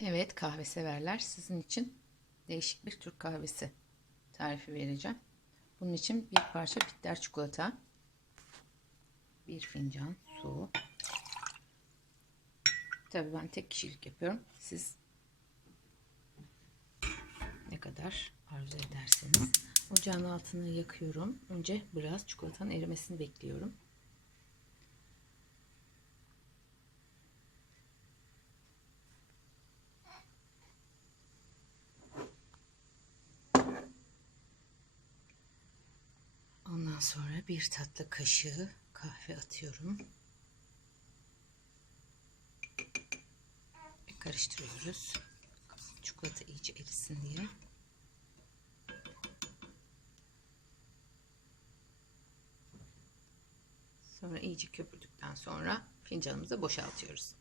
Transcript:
Evet kahve severler sizin için değişik bir Türk kahvesi tarifi vereceğim. Bunun için bir parça bitter çikolata, bir fincan su. Tabii ben tek kişilik yapıyorum. Siz ne kadar arzu ederseniz. Ocağın altını yakıyorum. Önce biraz çikolatanın erimesini bekliyorum. Ondan sonra bir tatlı kaşığı kahve atıyorum. Karıştırıyoruz. Çikolata iyice erisin diye. Sonra iyice köpürdükten sonra fincanımıza boşaltıyoruz.